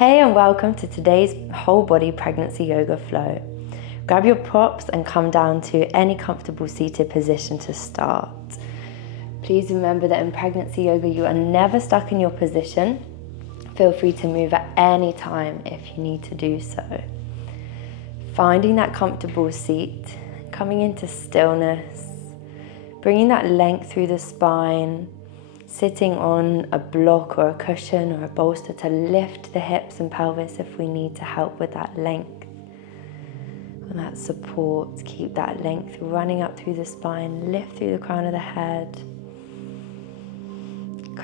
Hey and welcome to today's whole body pregnancy yoga flow. Grab your props and come down to any comfortable seated position to start. Please remember that in pregnancy yoga you are never stuck in your position. Feel free to move at any time if you need to do so. Finding that comfortable seat, coming into stillness, bringing that length through the spine, sitting on a block or a cushion or a bolster to lift the hips and pelvis if we need to help with that length and that support. Keep that length running up through the spine, lift through the crown of the head.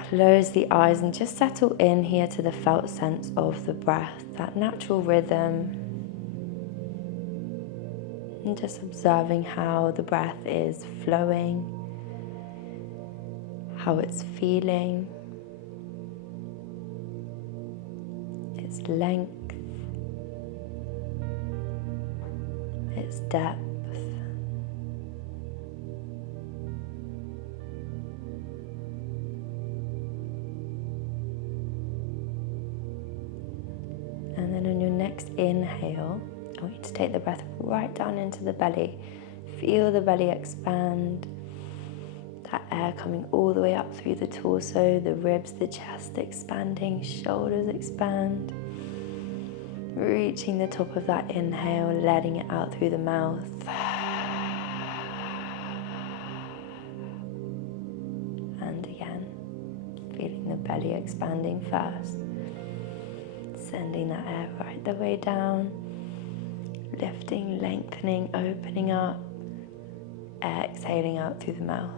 Close the eyes and just settle in here to the felt sense of the breath, that natural rhythm, and just observing how the breath is flowing, how it's feeling, its length, its depth. And then on your next inhale, I want you to take the breath right down into the belly. Feel the belly expand. That air coming all the way up through the torso, the ribs, the chest expanding, shoulders expand. Reaching the top of that inhale, letting it out through the mouth. And again, feeling the belly expanding first. Sending that air right the way down. Lifting, lengthening, opening up. Exhaling out through the mouth.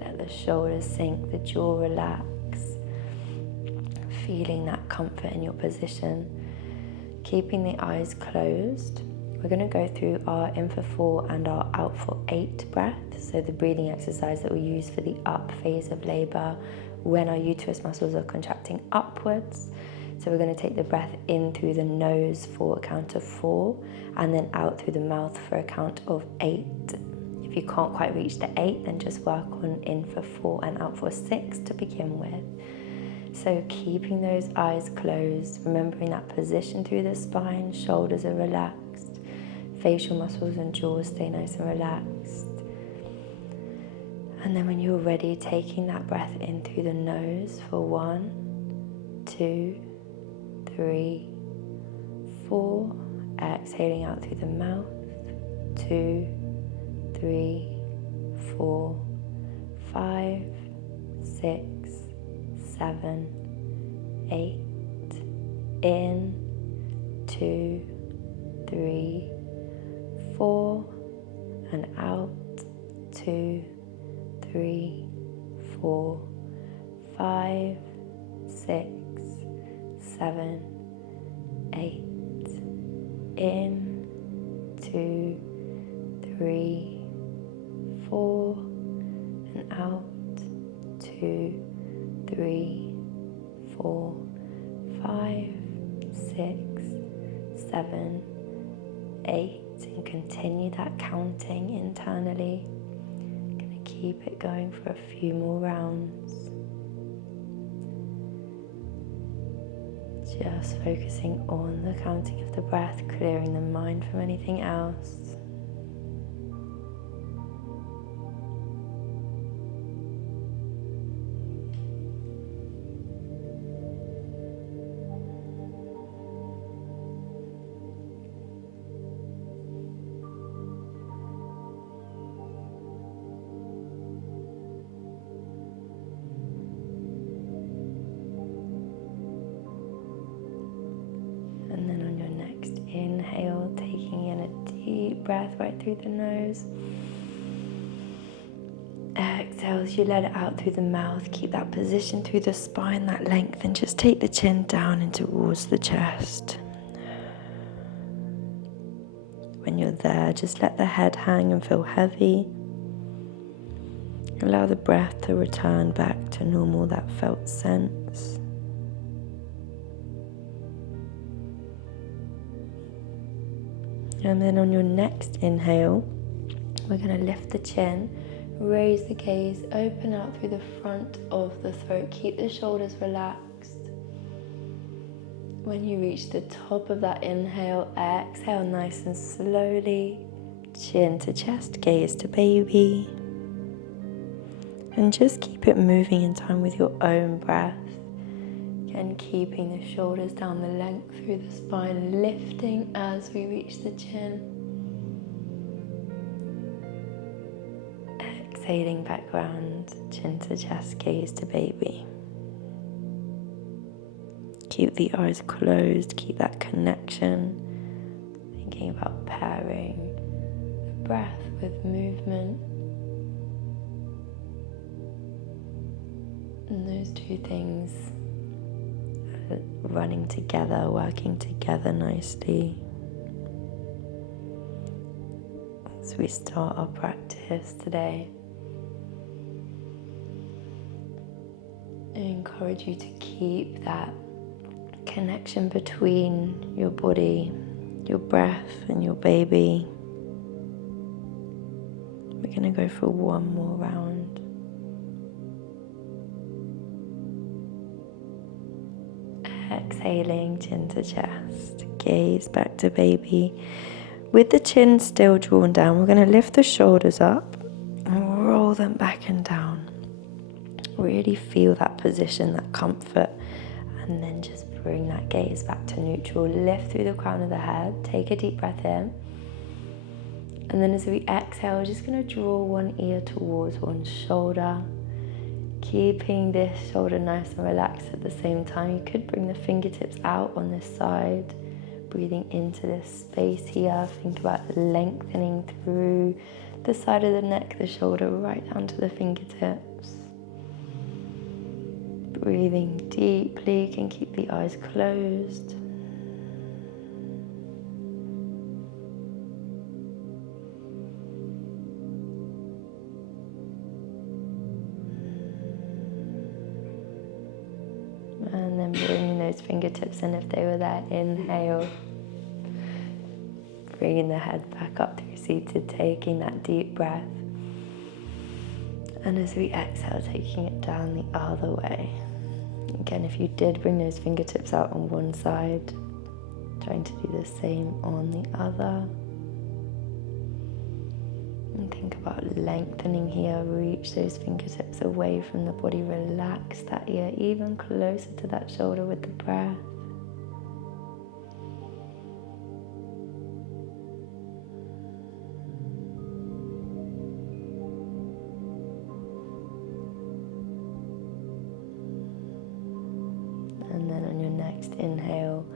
Let the shoulders sink, the jaw relax. Feeling that comfort in your position. Keeping the eyes closed. We're going to go through our in for 4 and our out for 8 breaths. So the breathing exercise that we use for the up phase of labor when our uterus muscles are contracting upwards. So we're going to take the breath in through the nose for a count of 4 and then out through the mouth for a count of 8. If you can't quite reach the 8, then just work on in for 4 and out for 6 to begin with. So keeping those eyes closed, remembering that position through the spine, shoulders are relaxed, facial muscles and jaws stay nice and relaxed. And then when you're ready, taking that breath in through the nose for 1, 2, 3, 4, exhaling out through the mouth, 2, 3, 4, 5, 6, 7, 8, in, 2, 3, 4, and out, 2, 3, 4, 5, 6, 7, 8, in, 2, 3, 4, and out, 2, 3, 4, 5, 6, 7, 8, and continue that counting internally. Gonna keep it going for a few more rounds. Just focusing on the counting of the breath, clearing the mind from anything else. And then on your next inhale, taking in a deep breath right through the nose. Exhale as you let it out through the mouth. Keep that position through the spine, that length, and just take the chin down and towards the chest. When you're there, just let the head hang and feel heavy. Allow the breath to return back to normal, that felt sense. And then on your next inhale, we're going to lift the chin, raise the gaze, open out through the front of the throat. Keep the shoulders relaxed. When you reach the top of that inhale, exhale nice and slowly. Chin to chest, gaze to baby. And just keep it moving in time with your own breath. Again, keeping the shoulders down the length through the spine, lifting as we reach the chin. Exhaling back round, chin to chest, gaze to baby. Keep the eyes closed, keep that connection. Thinking about pairing the breath with movement. And those two things are running together, working together nicely. As we start our practice today, I encourage you to keep that connection between your body, your breath, and your baby. We're going to go for one more round. Exhaling, chin to chest, gaze back to baby. With the chin still drawn down, we're going to lift the shoulders up and roll them back and down. Really feel that position, that comfort, and then just bring that gaze back to neutral. Lift through the crown of the head, take a deep breath in. And then as we exhale, we're just going to draw one ear towards one shoulder. Keeping this shoulder nice and relaxed at the same time. You could bring the fingertips out on this side, breathing into this space here. Think about lengthening through the side of the neck, the shoulder, right down to the fingertips. Breathing deeply, you can keep the eyes closed. And then bringing those fingertips in if they were there. Inhale. Bringing the head back up through seated, taking that deep breath. And as we exhale, taking it down the other way. Again, if you did bring those fingertips out on one side, trying to do the same on the other. And think about lengthening here, reach those fingertips away from the body, relax that ear even closer to that shoulder with the breath. And then on your next inhale,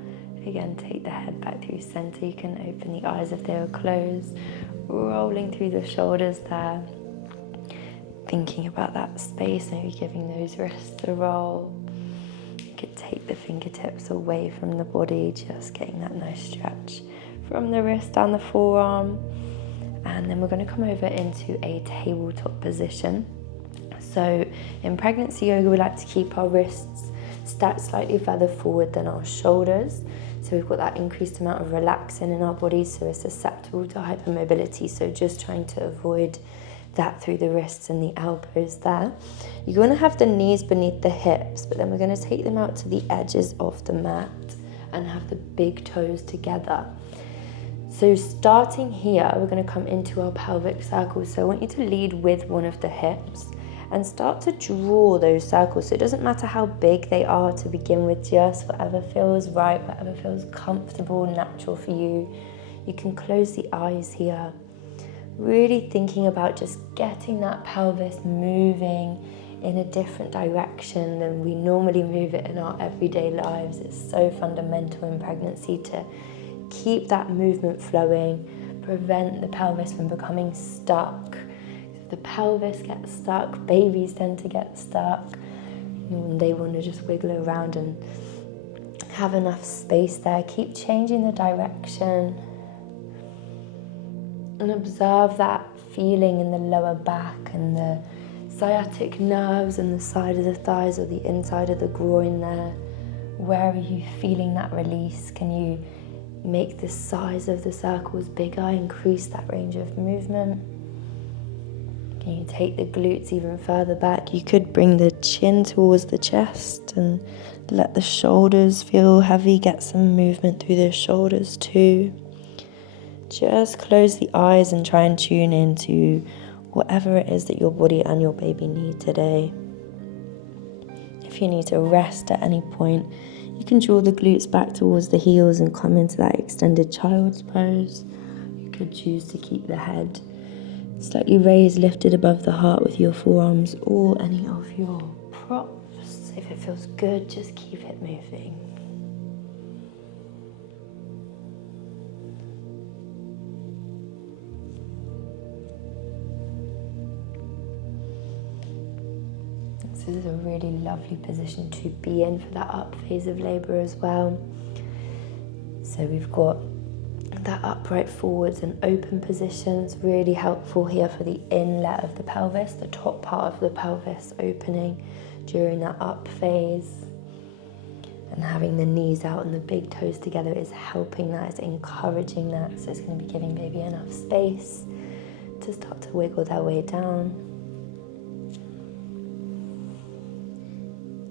again, take the head back through center. You can open the eyes if they are closed, rolling through the shoulders there. Thinking about that space, maybe giving those wrists a roll. You could take the fingertips away from the body, just getting that nice stretch from the wrist down the forearm. And then we're going to come over into a tabletop position. So in pregnancy yoga, we like to keep our wrists stacked slightly further forward than our shoulders. So we've got that increased amount of relaxin in our bodies, so we're susceptible to hypermobility. So just trying to avoid that through the wrists and the elbows there. You're going to have the knees beneath the hips, but then we're going to take them out to the edges of the mat and have the big toes together. So starting here, we're going to come into our pelvic circles. So I want you to lead with one of the hips and start to draw those circles. So it doesn't matter how big they are to begin with, just whatever feels right, whatever feels comfortable, natural for you. You can close the eyes here. Really thinking about just getting that pelvis moving in a different direction than we normally move it in our everyday lives. It's so fundamental in pregnancy to keep that movement flowing, prevent the pelvis from becoming stuck. If the pelvis gets stuck, babies tend to get stuck. And they want to just wiggle around and have enough space there. Keep changing the direction and observe that feeling in the lower back and the sciatic nerves and the side of the thighs or the inside of the groin there. Where are you feeling that release? Can you make the size of the circles bigger, increase that range of movement? Can you take the glutes even further back? You could bring the chin towards the chest and let the shoulders feel heavy. Get some movement through the shoulders too. Just close the eyes and try and tune into whatever it is that your body and your baby need today. If you need to rest at any point, you can draw the glutes back towards the heels and come into that extended child's pose. You could choose to keep the head slightly raised, lifted above the heart with your forearms or any of your props. If it feels good, just keep it moving. This is a really lovely position to be in for that up phase of labour as well. So we've got that upright forwards and open positions, really helpful here for the inlet of the pelvis, the top part of the pelvis opening during that up phase. And having the knees out and the big toes together is helping that, it's encouraging that. So it's going to be giving baby enough space to start to wiggle their way down.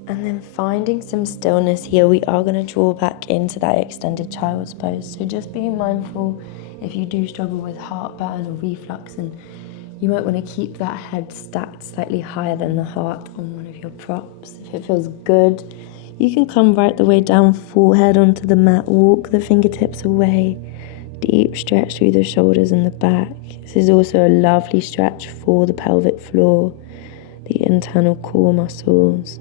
And then finding some stillness here, we are going to draw back into that extended child's pose. So just being mindful if you do struggle with heartburn or reflux, and you might want to keep that head stacked slightly higher than the heart on one of your props. If it feels good, you can come right the way down, forehead onto the mat, walk the fingertips away, deep stretch through the shoulders and the back. This is also a lovely stretch for the pelvic floor, the internal core muscles.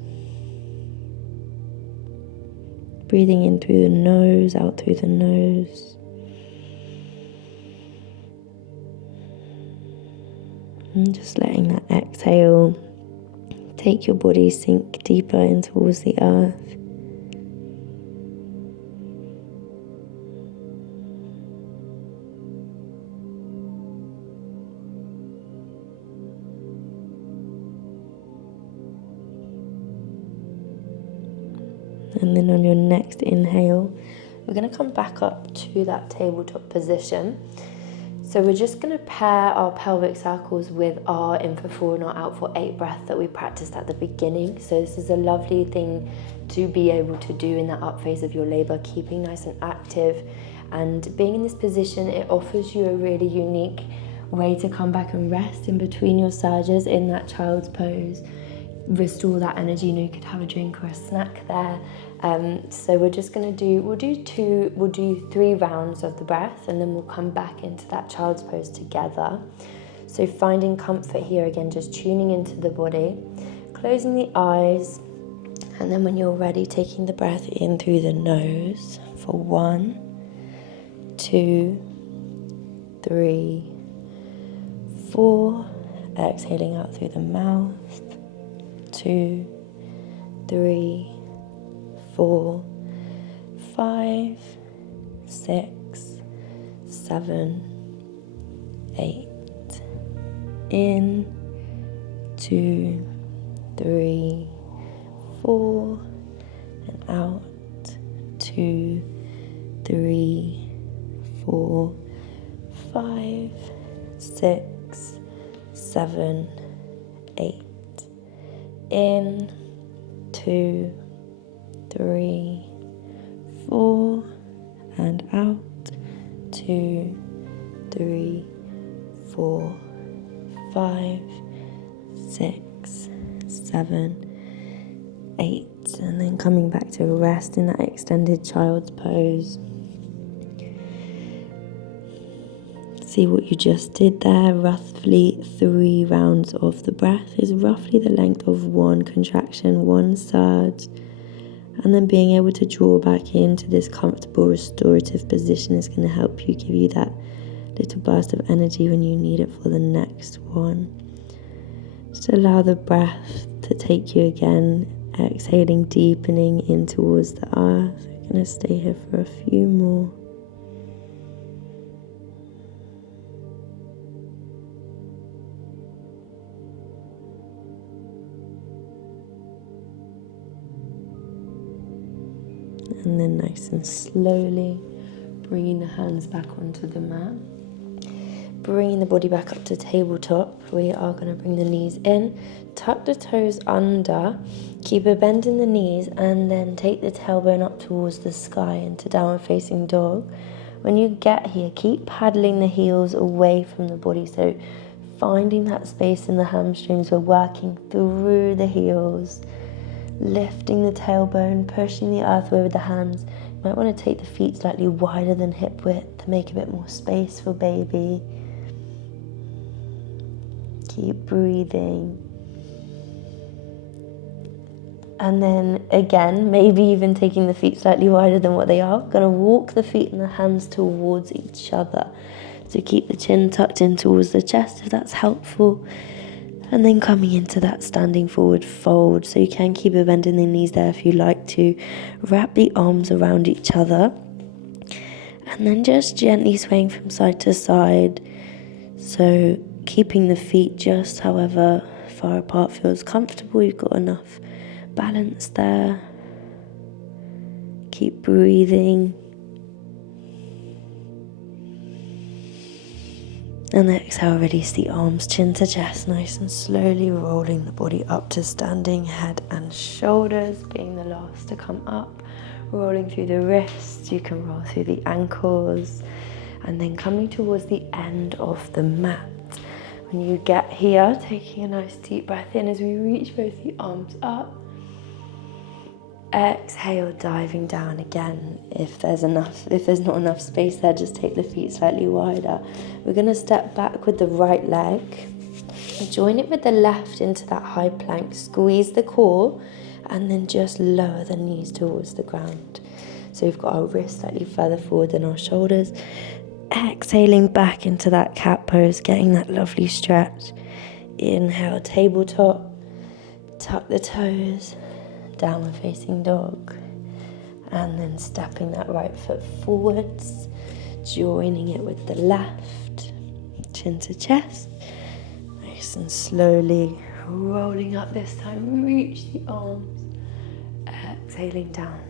Breathing in through the nose, out through the nose. And just letting that exhale take your body sink deeper in towards the earth. And then on your next inhale, we're going to come back up to that tabletop position. So we're just going to pair our pelvic circles with our in for 4 and our out for 8 breath that we practiced at the beginning. So this is a lovely thing to be able to do in that up phase of your labour, keeping nice and active. And being in this position, it offers you a really unique way to come back and rest in between your surges in that child's pose. Restore that energy. You know, you could have a drink or a snack there. So we're just going to we'll do 3 rounds of the breath, and then we'll come back into that child's pose together. So finding comfort here again, just tuning into the body, closing the eyes, and then when you're ready, taking the breath in through the nose for 1, 2, 3, 4, exhaling out through the mouth, 2, 3, 4, 5, 6, 7, 8. In, 2, 3, 4, and out, 2, 3, 4, 5, 6, 7, 8. In, 2, 3, 4, and out, 2, 3, 4, 5, 6, 7, 8. And then coming back to rest in that extended child's pose. See what you just did there. Roughly 3 rounds of the breath is roughly the length of 1 contraction, 1 surge. And then being able to draw back into this comfortable restorative position is going to help you, give you that little burst of energy when you need it for the next one. Just allow the breath to take you again, exhaling, deepening in towards the earth. We're going to stay here for a few more. And then nice and slowly bringing the hands back onto the mat. Bringing the body back up to tabletop, we are going to bring the knees in, tuck the toes under, keep a bend in the knees, and then take the tailbone up towards the sky into downward facing dog. When you get here, keep paddling the heels away from the body, so finding that space in the hamstrings. We're working through the heels, lifting the tailbone, pushing the earth away with the hands. You might want to take the feet slightly wider than hip width to make a bit more space for baby. Keep breathing. And then again, maybe even taking the feet slightly wider than what they are. Gonna walk the feet and the hands towards each other. So keep the chin tucked in towards the chest if that's helpful. And then coming into that standing forward fold. So you can keep a bend in the knees there if you like to. Wrap the arms around each other. And then just gently swaying from side to side. So keeping the feet just however far apart feels comfortable. You've got enough balance there. Keep breathing. And exhale, release the arms, chin to chest, nice and slowly rolling the body up to standing, head and shoulders being the last to come up. Rolling through the wrists, you can roll through the ankles, and then coming towards the end of the mat. When you get here, taking a nice deep breath in as we reach both the arms up. Exhale, diving down again. If there's not enough space there, just take the feet slightly wider. We're going to step back with the right leg. Join it with the left into that high plank. Squeeze the core and then just lower the knees towards the ground. So we've got our wrists slightly further forward than our shoulders. Exhaling back into that cat pose, getting that lovely stretch. Inhale, tabletop. Tuck the toes. Downward facing dog, and then stepping that right foot forwards, joining it with the left, chin to chest, nice and slowly rolling up this time. Reach the arms, exhaling down,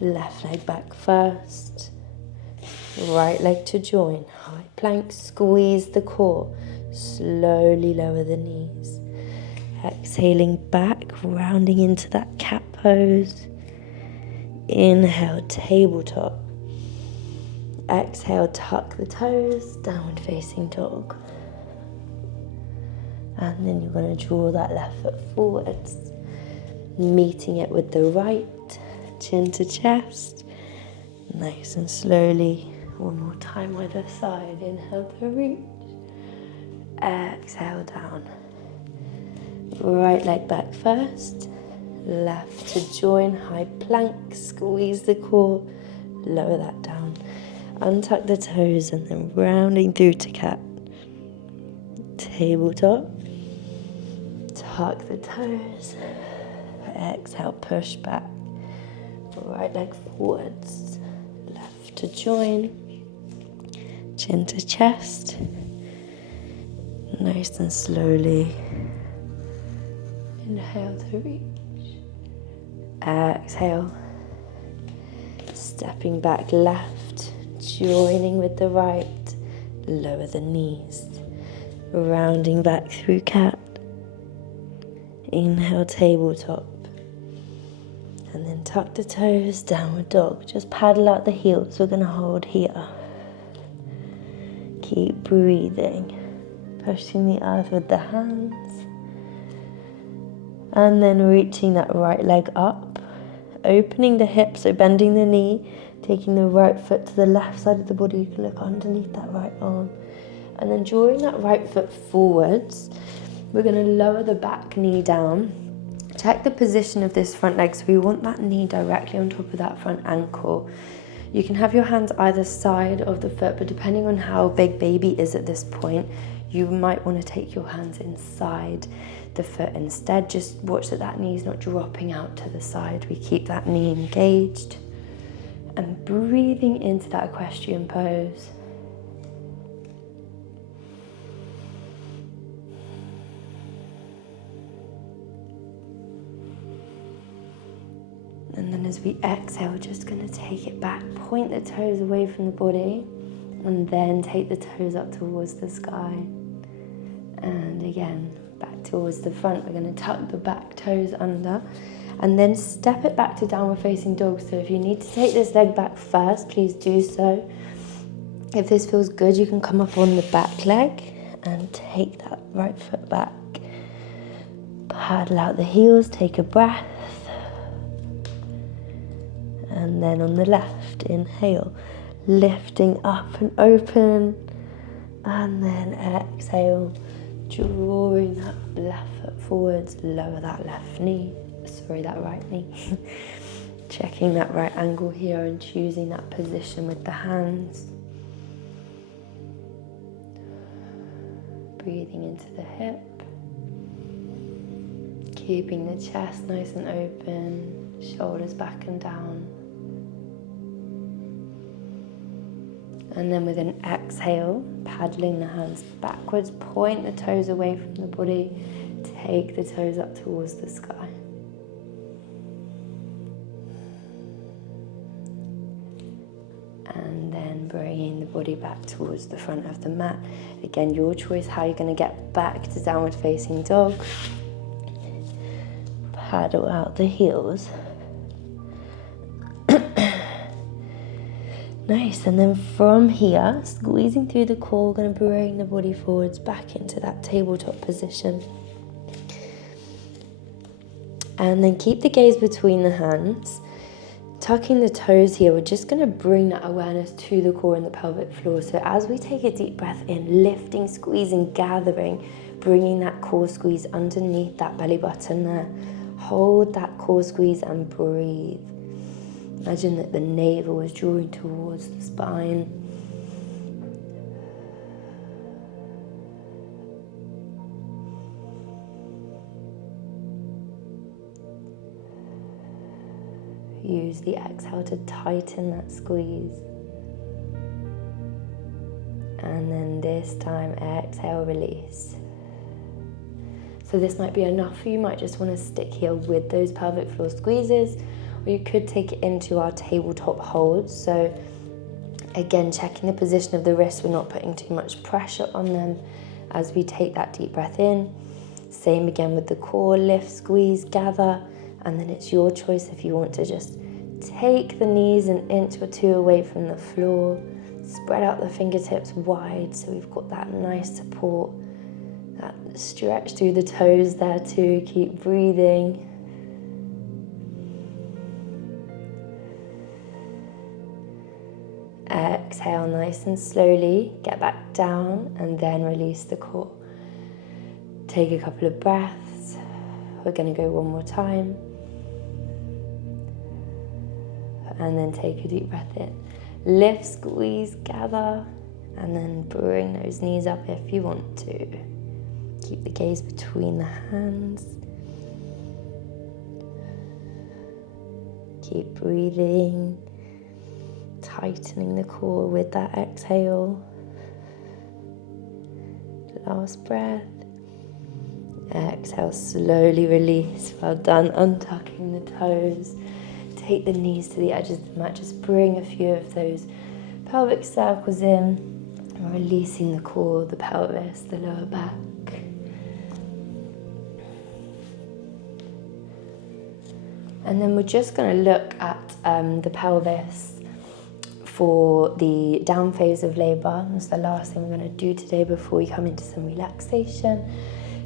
left leg back first, right leg to join, high plank, squeeze the core, slowly lower the knees. Exhaling back, rounding into that cat pose. Inhale, tabletop. Exhale, tuck the toes, downward facing dog. And then you're going to draw that left foot forwards, meeting it with the right, chin to chest. Nice and slowly. One more time either side. Inhale to reach. Exhale down. Right leg back first, left to join, high plank, squeeze the core, lower that down, untuck the toes and then rounding through to cat. Tabletop, tuck the toes, exhale, push back, right leg forwards, left to join, chin to chest, nice and slowly. Inhale to reach. Exhale. Stepping back left, joining with the right. Lower the knees. Rounding back through cat. Inhale, tabletop. And then tuck the toes, downward dog. Just paddle out the heels. We're going to hold here. Keep breathing. Pushing the earth with the hands. And then reaching that right leg up, opening the hips, so bending the knee, taking the right foot to the left side of the body. You can look underneath that right arm. And then drawing that right foot forwards, we're going to lower the back knee down. Check the position of this front leg, so we want that knee directly on top of that front ankle. You can have your hands either side of the foot, but depending on how big baby is at this point, you might want to take your hands inside the foot instead. Just watch that knee is not dropping out to the side. We keep that knee engaged and breathing into that equestrian pose. And then as we exhale, just going to take it back, point the toes away from the body, And then take the toes up towards the sky. And again, back towards the front. We're going to tuck the back toes under. And then step it back to downward facing dog. So if you need to take this leg back first, please do so. If this feels good, you can come up on the back leg and take that right foot back. Paddle out the heels, take a breath. And then on the left, inhale, lifting up and open. And then exhale, drawing that left foot forwards, lower that left knee. Sorry, that right knee. Checking that right angle here and choosing that position with the hands. Breathing into the hip. Keeping the chest nice and open, shoulders back and down. And then with an exhale, paddling the hands backwards, point the toes away from the body, take the toes up towards the sky. And then bringing the body back towards the front of the mat. Again, your choice how you're going to get back to downward facing dog. Paddle out the heels. Nice, and then from here, squeezing through the core, we're going to bring the body forwards back into that tabletop position. And then keep the gaze between the hands. Tucking the toes here, we're just going to bring that awareness to the core and the pelvic floor. So as we take a deep breath in, lifting, squeezing, gathering, bringing that core squeeze underneath that belly button there. Hold that core squeeze and breathe. Imagine that the navel is drawing towards the spine. Use the exhale to tighten that squeeze. And then this time, exhale, release. So this might be enough for you. You might just want to stick here with those pelvic floor squeezes, or you could take it into our tabletop holds. So again, checking the position of the wrists, we're not putting too much pressure on them as we take that deep breath in. Same again with the core, lift, squeeze, gather, and then it's your choice if you want to just take the knees an inch or two away from the floor, spread out the fingertips wide so we've got that nice support, that stretch through the toes there too. Keep breathing. Exhale nice and slowly, get back down and then release the core. Take a couple of breaths. We're going to go one more time. And then take a deep breath in. Lift, squeeze, gather, and then bring those knees up if you want to. Keep the gaze between the hands. Keep breathing, tightening the core with that exhale. Last breath. Exhale, slowly release. Well done, untucking the toes. Take the knees to the edges of the mat. Just bring a few of those pelvic circles in. And releasing the core, the pelvis, the lower back. And then we're just going to look at the pelvis for the down phase of labour. That's the last thing we're going to do today before we come into some relaxation.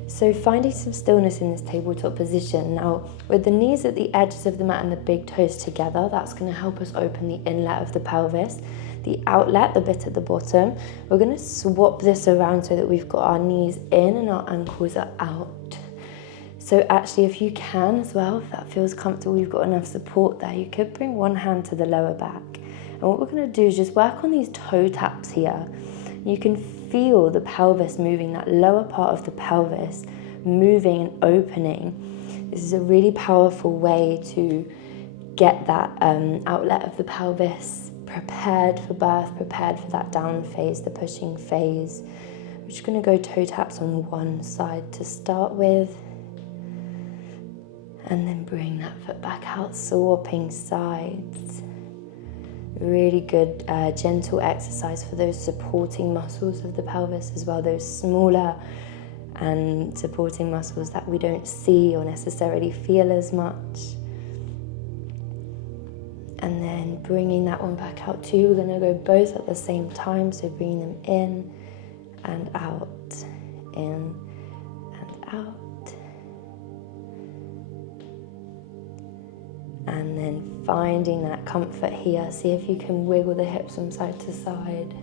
So finding some stillness in this tabletop position. Now, with the knees at the edges of the mat and the big toes together, that's going to help us open the inlet of the pelvis. The outlet, the bit at the bottom, we're going to swap this around so that we've got our knees in and our ankles are out. So actually, if you can as well, if that feels comfortable, you've got enough support there, you could bring one hand to the lower back. And what we're going to do is just work on these toe taps here. You can feel the pelvis moving, that lower part of the pelvis moving and opening. This is a really powerful way to get that outlet of the pelvis prepared for birth, prepared for that down phase, the pushing phase. We're just going to go toe taps on one side to start with. And then bring that foot back out, swapping sides. Really good gentle exercise for those supporting muscles of the pelvis as well, those smaller and supporting muscles that we don't see or necessarily feel as much. And then bringing that one back out too. We're going to go both at the same time, so bringing them in and out, in and out. And then finding that comfort here. See if you can wiggle the hips from side to side.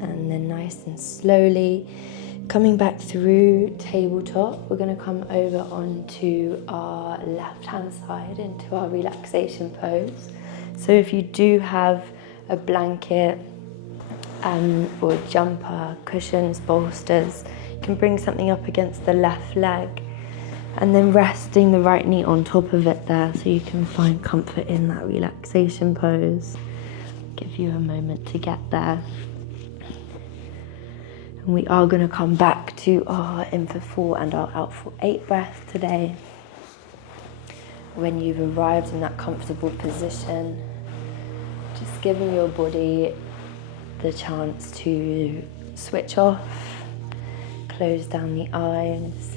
And then nice and slowly coming back through tabletop, we're going to come over onto our left hand side into our relaxation pose. So if you do have a blanket or jumper, cushions, bolsters, you can bring something up against the left leg and then resting the right knee on top of it there so you can find comfort in that relaxation pose. Give you a moment to get there. And we are going to come back to our in for 4 and our out for 8 breath today. When you've arrived in that comfortable position, just giving your body the chance to switch off, close down the eyes,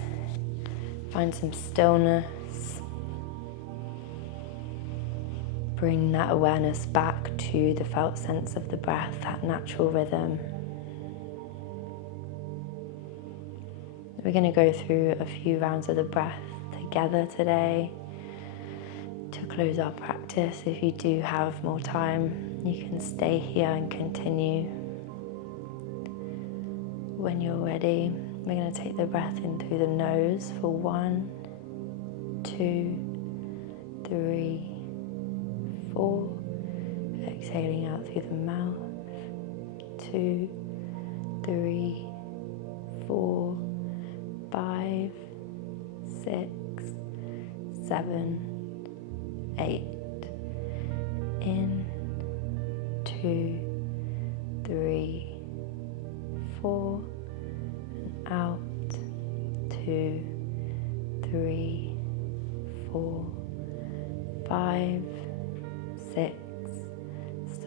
find some stillness. Bring that awareness back to the felt sense of the breath, that natural rhythm. We're going to go through a few rounds of the breath together today to close our practice. If you do have more time, you can stay here and continue. When you're ready, we're going to take the breath in through the nose for 1, 2, 3, 4. Exhaling out through the mouth. 2, 3, 4. 5, 6, 7, 8. In, 2, 3, 4. And out, 2, 3, 4, 5, 6,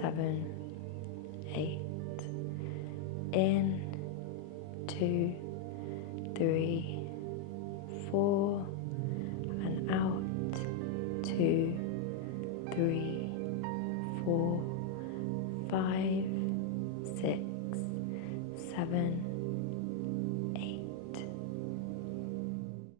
7, 8. In, 2, 3, 4, and out, 2, 3, 4, 5, 6, 7,